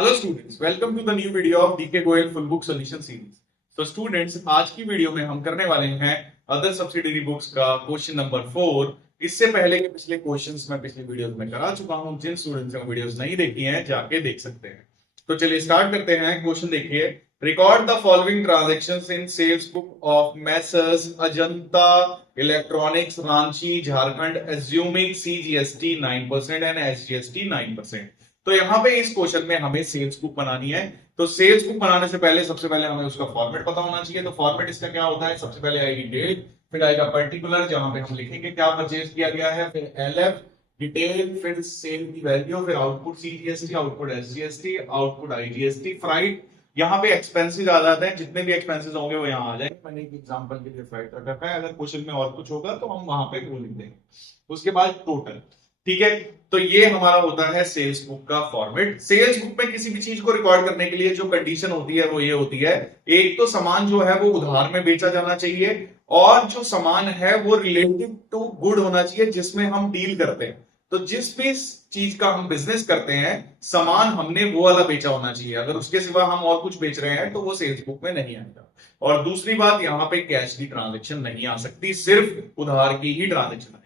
Hello students, welcome to the new video of DK Goyal full book solution series. तो students, आज की video में हम करने वाले हैं अदर सब्सिडियरी बुक्स का क्वेश्चन नंबर 4। इससे पहले के पिछले क्वेश्चंस मैं पिछली वीडियोस में करा चुका हूं। जिन स्टूडेंट्स ने वीडियोस नहीं देखी हैं जाके देख सकते हैं। तो चलिए स्टार्ट करते हैं। क्वेश्चन देखिए, record the following transactions in sales book of messrs Ajanta Electronics Ranchi Jharkhand assuming CGST 9% and SGST 9%। तो यहाँ पे इस क्वेश्चन में हमें सेल्स बुक बनानी है। तो सेल्स बुक बनाने से पहले सबसे पहले हमें उसका फॉर्मेट पता होना चाहिए। तो फॉर्मेट इसका क्या होता है, सबसे पहले आएगी डेट, फिर आएगा पर्टिकुलर जहां पे हम लिखेंगे क्या परचेज किया गया है, फिर एलएफ डिटेल, फिर सेल की वैल्यू, फिर output CGST, output SGST, output IGST, freight. यहाँ पे एक्सपेंसेस आ जाते हैं, जितने भी एक्सपेंसेस होंगे वो यहाँ आ जाएंगे। मैंने एक एग्जांपल के लिए फ्राइट रखा है, अगर क्वेश्चन में और कुछ होगा तो हम वहां पे वो लिख देंगे। उसके बाद टोटल, ठीक है। तो ये हमारा होता है सेल्स बुक का फॉर्मेट। सेल्स बुक में किसी भी चीज को रिकॉर्ड करने के लिए जो कंडीशन होती है वो ये होती है, एक तो सामान जो है वो उधार में बेचा जाना चाहिए, और जो सामान है वो रिलेटेड टू गुड होना चाहिए जिसमें हम डील करते हैं। तो जिस भी चीज का हम बिजनेस करते हैं, सामान हमने वो वाला बेचा होना चाहिए। अगर उसके सिवा हम और कुछ बेच रहे हैं तो वो सेल्स बुक में नहीं आएगा। और दूसरी बात, यहाँ पे कैश की ट्रांजेक्शन नहीं आ सकती, सिर्फ उधार की ही ट्रांजेक्शन आएगी।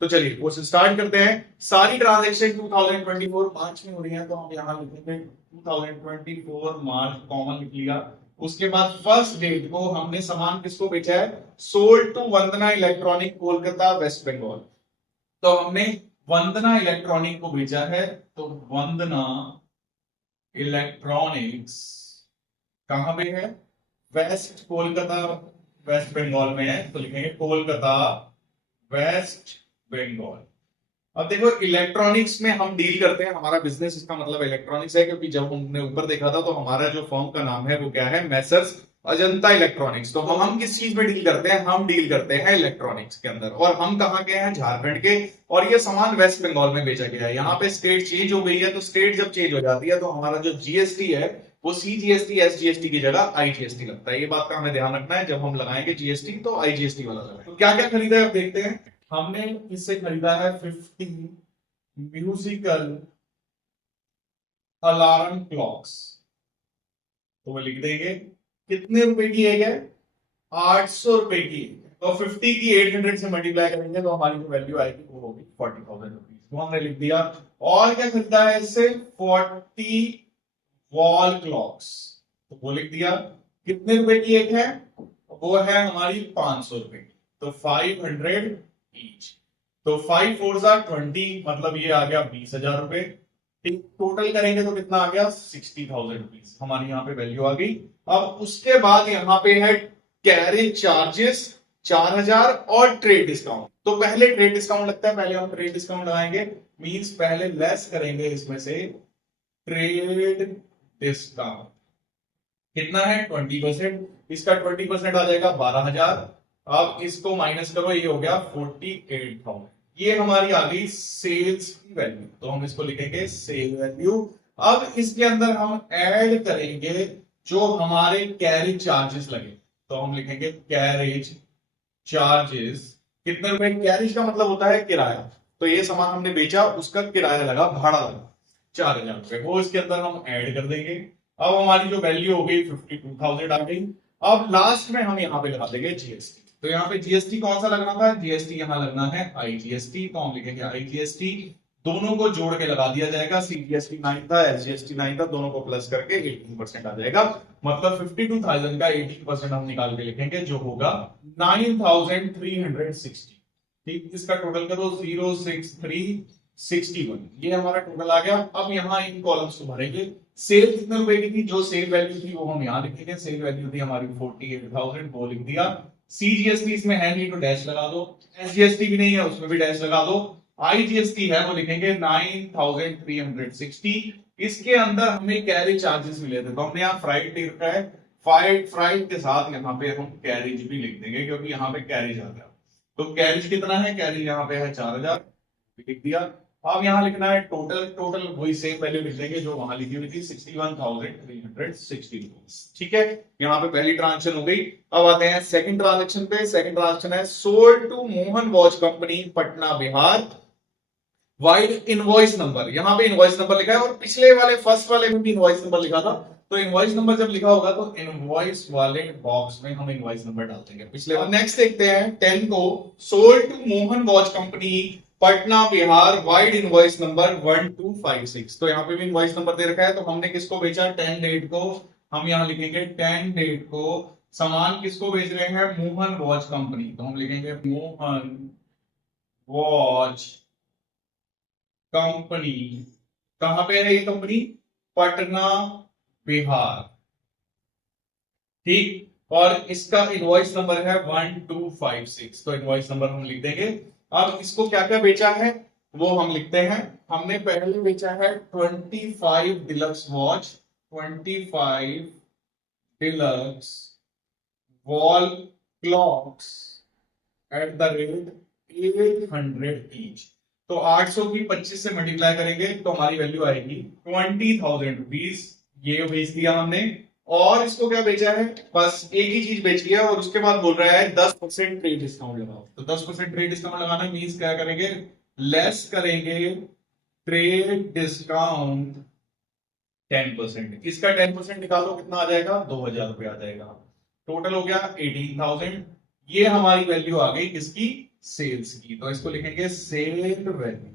तो चलिए क्वेश्चन स्टार्ट करते हैं। सारी ट्रांजेक्शन 2024 मार्च में हो रही है, तो हम यहाँ लिखेंगे 2024 मार्च, कॉमन लिख लिया। उसके बाद फर्स्ट डेट को हमने सामान किसको बेचा है, sold to Vandana electronic Kolkata West Bengal. तो हमने वंदना इलेक्ट्रॉनिक को बेचा है, तो वंदना इलेक्ट्रॉनिक्स कहां पे है, वेस्ट कोलकाता वेस्ट बंगाल में है। तो लिखेंगे कोलकाता वेस्ट बंगाल। अब देखो, इलेक्ट्रॉनिक्स में हम डील करते हैं, हमारा बिजनेस इसका मतलब इलेक्ट्रॉनिक्स है, क्योंकि जब हमने ऊपर देखा था तो हमारा जो फर्म का नाम है वो क्या है, मैसर्स अजंता इलेक्ट्रॉनिक्स। तो हम किस चीज में डील करते हैं, हम डील करते हैं इलेक्ट्रॉनिक्स के अंदर। और हम कहां के हैं, झारखंड के। और ये सामान वेस्ट बंगाल में बेचा गया है। यहाँ पे स्टेट चेंज हो गई है, तो स्टेट जब चेंज हो जाती है तो हमारा जो जीएसटी है वो सीजीएसटी एसजीएसटी की जगह आईजीएसटी लगता है। ये बात का हमें ध्यान रखना है, जब हम लगाएंगे जीएसटी तो आईजीएसटी वाला लगाएंगे। तो क्या क्या खरीदा है अब देखते हैं। हमने इससे खरीदा है 50 म्यूजिकल अलार्म क्लॉक्स। तो वो लिख देंगे, कितने रुपए की एक है, 800 रुपए की। तो 50 की 800 से मल्टीप्लाई करेंगे तो हमारी जो वैल्यू आएगी वो होगी 40,000 रुपीज। वो हमने लिख दिया। और क्या खरीदा है इससे, 40 वॉल क्लॉक्स। तो वो लिख दिया। कितने रुपए की एक है, वो है हमारी 500 रुपए की। तो 500 ईच। तो 5 4 20, मतलब ये आ गया 20,000 रुपए। ठीक, टोटल करेंगे तो कितना आ गया, 60,000 रुपीज। हमारी यहाँ पे वैल्यू आ गई। अब उसके बाद यहाँ पे है कैरेज चार्जेस 4,000 और ट्रेड डिस्काउंट। तो पहले ट्रेड डिस्काउंट लगता है, पहले हम ट्रेड डिस्काउंट लगाएंगे। मींस पहले लेस करेंगे इसमें से ट्रेड डिस्काउंट। कितना है, 20%। इसका 20% आ जाएगा 12,000। अब इसको माइनस करो, ये हो गया 48,000। ये हमारी आ गई सेल्स की वैल्यू। तो हम इसको लिखेंगे सेल वैल्यू। अब इसके अंदर हम ऐड करेंगे जो हमारे कैरेज चार्जेस लगे। तो हम लिखेंगे कैरेज चार्जेस। कितने रुपए, कैरेज का मतलब होता है किराया। तो ये सामान हमने बेचा, उसका किराया लगा, भाड़ा लगा 4,000 रुपए, वो इसके अंदर हम ऐड कर देंगे। अब हमारी जो वैल्यू हो गई 52,000 आ गई। अब लास्ट में हम यहाँ पे लगा देंगे जीएसटी। तो यहाँ पे जीएसटी कौन सा लगना था, जीएसटी यहाँ लगना है आईजीएसटी। तो हम लिखेंगे आईजीएसटी, दोनों को जोड़ के लगा दिया जाएगा। सीजीएसटी 9 था, एसजीएसटी 9 था, दोनों को प्लस करके 18% आ जाएगा। मतलब 52,000 का 18% हम निकाल के लिखेंगे, जो होगा 9,360। ठीक, इसका टोटल करो 06361। ये हमारा टोटल आ गया। अब यहाँ इन कॉलम्स को भरेंगे। सेल कितने रुपए की थी, जो सेल वैल्यू थी वो हम यहाँ लिखेंगे। सेल वैल्यू थी हमारी 48,000, वो लिख दिया। सीजीएसटी इसमें है नहीं तो डैश लगा दो, एसजीएसटी भी नहीं है उसमें भी डैश लगा दो। आईजीएसटी है वो लिखेंगे 9,360। इसके अंदर हमें कैरेज चार्जेस मिले थे, तो हमने यहाँ फ्राइट लिखा है। फ्राइट के साथ यहाँ पे हम कैरेज भी लिख देंगे, क्योंकि यहाँ पे कैरेज आ गया। तो कैरेज कितना है, कैरेज यहाँ पे है 4,000, लिख दिया। अब यहाँ लिखना है टोटल। टोटल वही सेम वैल्यू लिख देंगे जो वहां लिखी हुई थी, 61,360 रुपीज। ठीक है, यहाँ पे पहली ट्रांजेक्शन हो गई। अब आते हैं सेकंड ट्रांजेक्शन पे। सेकंड ट्रांजेक्शन है sold to Mohan watch company Patna Bihar vide invoice number, यहाँ पे इनवॉइस नंबर लिखा है और पिछले वाले फर्स्ट वाले में भी इनवॉइस नंबर लिखा था। तो इनवॉइस नंबर जब लिखा होगा तो इनवॉइस वाले बॉक्स में हम इनवॉइस नंबर डाल देंगे पिछले वाले। नेक्स्ट देखते हैं 10 को, sold to Mohan watch company Patna Bihar, vide invoice number 1256। तो यहाँ पे भी इनवॉइस नंबर दे रखा है, तो हमने किसको बेचा, 10 डेट को। हम यहाँ लिखेंगे 10 डेट को, सामान किसको बेच रहे हैं, मोहन वॉच कंपनी, तो हम लिखेंगे मोहन वॉच कंपनी। कहां पे है ये कंपनी, पटना बिहार, ठीक। और इसका इनवॉइस नंबर है 1256, तो इनवॉइस नंबर हम लिख देंगे। अब इसको क्या क्या बेचा है वो हम लिखते हैं। हमने पहले बेचा है 25 deluxe watch, 25 deluxe wall clocks at the rate 800 each. तो 800 की 25 से मल्टीप्लाई करेंगे तो हमारी वैल्यू आएगी 20,000 रुपीज। ये बेच दिया हमने। और इसको क्या बेचा है, बस एक ही चीज बेच लिया और उसके बाद बोल रहा है 10% ट्रेड डिस्काउंट लगाओ। तो 10% ट्रेड डिस्काउंट लगाना मीन्स क्या करेंगे, लेस करेंगे ट्रेड डिस्काउंट 10%। इसका 10% निकालो कितना आ जाएगा, 2,000 रुपया आ जाएगा। टोटल हो गया 18,000। ये हमारी वैल्यू आ गई किसकी, सेल्स की। तो इसको लिखेंगे सेल वैल्यू।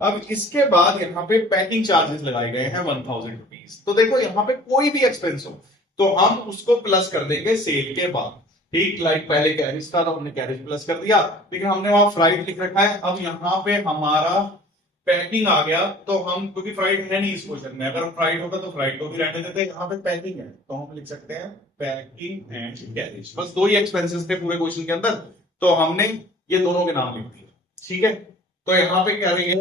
अब इसके बाद यहाँ पे पैकिंग चार्जेस लगाए गए हैं 1,000 रुपीज। तो देखो यहाँ पे कोई भी एक्सपेंस हो तो हम उसको प्लस कर देंगे सेल के बाद, ठीक। लाइक पहले कैरेज था तो हमने कैरेज प्लस कर दिया, लेकिन हमने वहां फ्राइट लिख रखा है। अब यहाँ पे हमारा पैकिंग आ गया, तो हम, क्योंकि फ्राइट है नहीं इस क्वेश्चन में, अगर फ्राइट होगा तो फ्राइट को भी रहने देते हैं। यहाँ पे पैकिंग है तो हम लिख सकते हैं पैकिंग एंड कैरेज। बस दो ही एक्सपेंसेस थे पूरे क्वेश्चन के अंदर, तो हमने ये दोनों के नाम लिख दिए, ठीक है। तो यहाँ पे क्या करेंगे,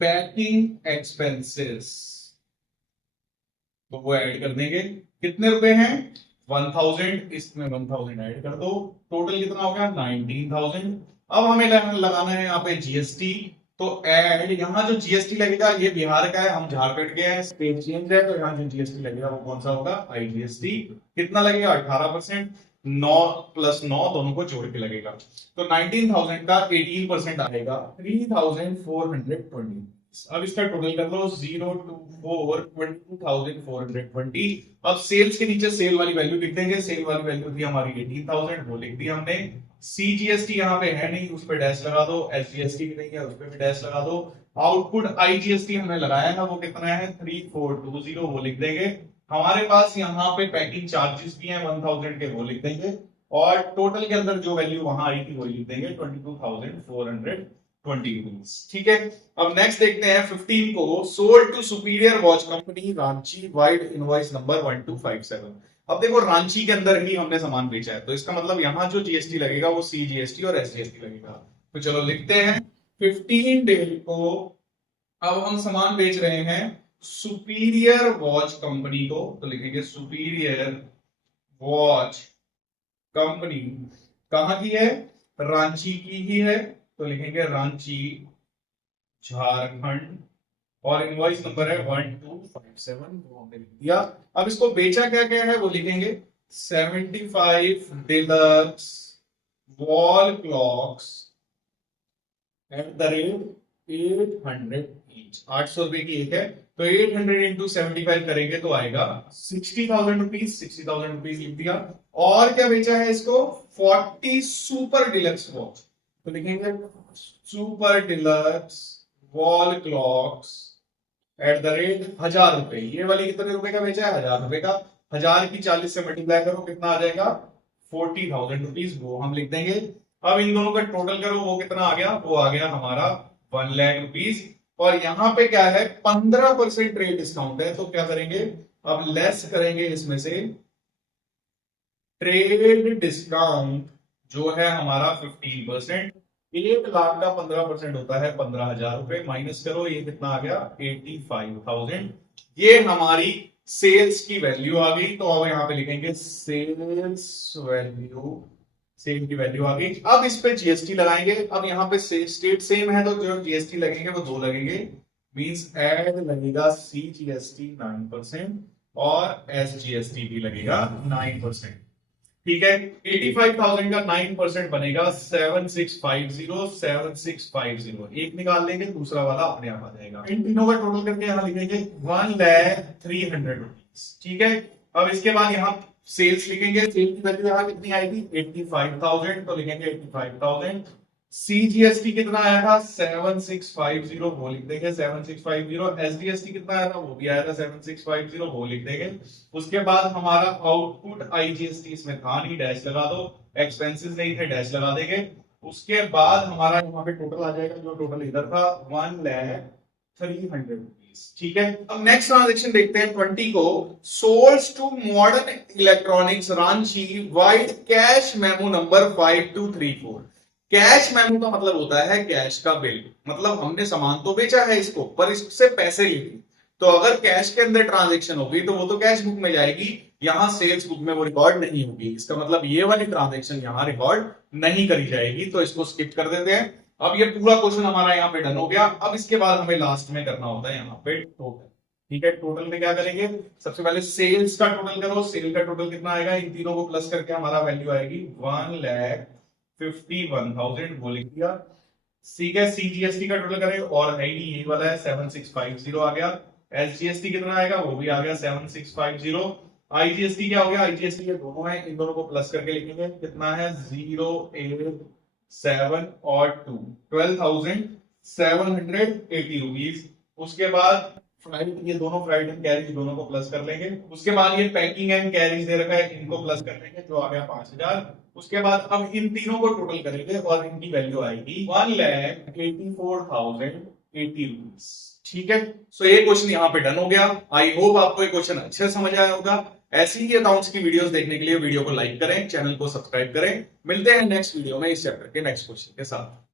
पैकिंग एक्सपेंसेस, तो वो ऐड कर देंगे। कितने रुपए हैं, 1,000, इसमें 1,000 ऐड कर दो, टोटल कितना हो गया 19,000। अब हमें लगाना है यहाँ पे जीएसटी। तो ऐड, यहाँ जो जीएसटी लगेगा ये बिहार का है, हम झारखंड के हैं, स्टेट चेंज है, तो यहाँ जो जीएसटी लगेगा वो कौन सा होगा, आईजीएसटी। कितना लगेगा, 18%। 9 + 9 दोनों को जोड़ के लगेगा। तो 19,000 का 18% आएगा 3,420। अब इसका टोटल कर लो, 0 to 4, 22,420। अब सेल्स के नीचे सेल वाली वैल्यू लिख देंगे। सेल वाली वैल्यू थी हमारी 18,000, वो लिख दिया हमने। सीजीएसटी यहाँ पे है नहीं, उस पर डैश लगा दो। एसजीएसटी भी नहीं है, उस पर भी डैश लगा दो। आउटपुट आईजीएसटी हमने लगाया है, वो कितना है 3,420, वो लिख देंगे। हमारे पास यहाँ पे पैकिंग चार्जेस भी हैं 1,000 के, वो लिख देंगे। और टोटल के अंदर जो वैल्यू वहां आई थी वो लिख देंगे 22,420, ठीक है। अब नेक्स्ट देखते हैं 15 को, sold to superior watch company Ranchi, vide invoice number 1257। अब देखो रांची के अंदर ही हमने सामान बेचा है, तो इसका मतलब यहाँ जो जीएसटी लगेगा वो सीजीएसटी और एसजीएसटी लगेगा। तो चलो लिखते हैं 15 डे को। अब हम सामान बेच रहे हैं सुपीरियर वॉच कंपनी को, तो लिखेंगे सुपीरियर वॉच कंपनी। कहां की है, रांची की ही है, तो लिखेंगे रांची झारखंड। और इनवॉइस नंबर है 1257, वो हमने लिख दिया। अब इसको बेचा क्या क्या है वो लिखेंगे, 75 deluxe wall clocks at the rate 800 each. 800 रुपए की एक है, तो 800 इंटू 75 करेंगे तो आएगा 60,000 रुपीज। 60,000 रुपीज लिख दिया। और क्या बेचा है इसको, 40 सुपर डिलक्स वॉच, तो लिखेंगे super deluxe wall clocks at the rate 1,000 रुपए। ये वाली कितने रुपए का बेचा है, 1,000 रुपए का। 1,000 की 40 से मल्टीप्लाई करो, कितना आ जाएगा 40,000 रुपीज, वो हम लिख देंगे। अब इन दोनों का टोटल करो, वो कितना आ गया, वो आ गया हमारा 1,00,000 रुपीज। और यहां पे क्या है, 15% ट्रेड डिस्काउंट है, तो क्या करेंगे, अब लेस करेंगे इसमें से ट्रेड डिस्काउंट जो है हमारा 15%। 1,00,000 का 15% होता है 15,000 रुपए, माइनस करो, ये कितना आ गया 85,000। ये हमारी सेल्स की वैल्यू आ गई। तो अब यहां पे लिखेंगे सेल्स वैल्यू, सेल की वैल्यू आ गई। अब इस पे जीएसटी लगाएंगे। अब यहाँ पे स्टेट सेम है, तो जो जीएसटी लगेंगे वो दो लगेंगे, मींस ऐड लगेगा सीजीएसटी 9% और एसजीएसटी भी लगेगा 9%। ठीक है। 85,000 का 9% बनेगा 7650, 7650 एक निकाल लेंगे, दूसरा वाला अपने आप आ जाएगा। इन तीनों का टोटल करके यहां लिखेंगे 1,03,000 रुपीज। ठीक है, अब इसके बाद यहाँ सेल्स लिखेंगे। सेल की वैल्यू यहाँ कितनी आएगी 85,000, तो लिखेंगे 85,000। सीजीएसटी कितना आया था 7650, वो लिख देंगे 7650। एसडीएसटी कितना आया था वो भी आया था 7650, वो लिख देंगे। उसके बाद हमारा आउटपुट आईजीएसटी इसमें था नहीं, डैश लगा दो। एक्सपेंसेस नहीं थे, डैश लगा देंगे। उसके बाद हमारा यहाँ पे टोटल आ जाएगा, जो टोटल इधर था 1,03,000 रुपीज। ठीक है, अब नेक्स्ट ट्रांजेक्शन देखते हैं 20 को। Sold to modern electronics Ranchi vide cash memo number 5234। Cash memo का मतलब होता है कैश का बिल, मतलब हमने सामान तो बेचा है इसको, पर इससे पैसे लिए। तो अगर कैश के अंदर ट्रांजेक्शन होगी तो वो तो कैश बुक में जाएगी, यहां सेल्स बुक में वो रिकॉर्ड नहीं होगी। इसका मतलब ये वाली ट्रांजेक्शन यहां रिकॉर्ड नहीं करी जाएगी, तो इसको स्किप कर देते हैं। अब ये पूरा क्वेश्चन हमारा यहाँ पे डन हो गया। अब इसके बाद हमें लास्ट में करना होता है यहाँ पे टोटल। ठीक है, टोटल में क्या करेंगे, सबसे पहले सेल्स का टोटल करो। सेल का टोटल कितना आएगा, इन तीनों को प्लस करके हमारा वैल्यू आएगी 1,51,000, वो लिख दिया। ठीक है, सीजीएसटी का टोटल करें और है ही ये वाला है 7650 आ गया। एसजीएसटी कितना आएगा, वो भी आ गया 7650। आईजीएसटी क्या हो गया, आईजीएसटी ये दोनों है, इन दोनों को प्लस करके लिखेंगे, कितना है 0,8,7 और 2, 12,780 रुपीज। उसके बाद फ्राइट, ये दोनों फ्राइट एंड कैरिज दोनों को प्लस कर लेंगे। उसके बाद ये पैकिंग एंड कैरिज दे रखा है, इनको प्लस कर लेंगे, जो आ गया 5,000। उसके बाद अब इन तीनों को टोटल करेंगे और इनकी वैल्यू आएगी 1,84,080 रुपीज। ठीक है, सो ये क्वेश्चन यहाँ पे डन हो गया। आई होप आपको ये क्वेश्चन अच्छे से समझ आया होगा। ऐसी ही अकाउंट्स की वीडियोस देखने के लिए वीडियो को लाइक करें, चैनल को सब्सक्राइब करें। मिलते हैं नेक्स्ट वीडियो में इस चैप्टर के नेक्स्ट क्वेश्चन के साथ।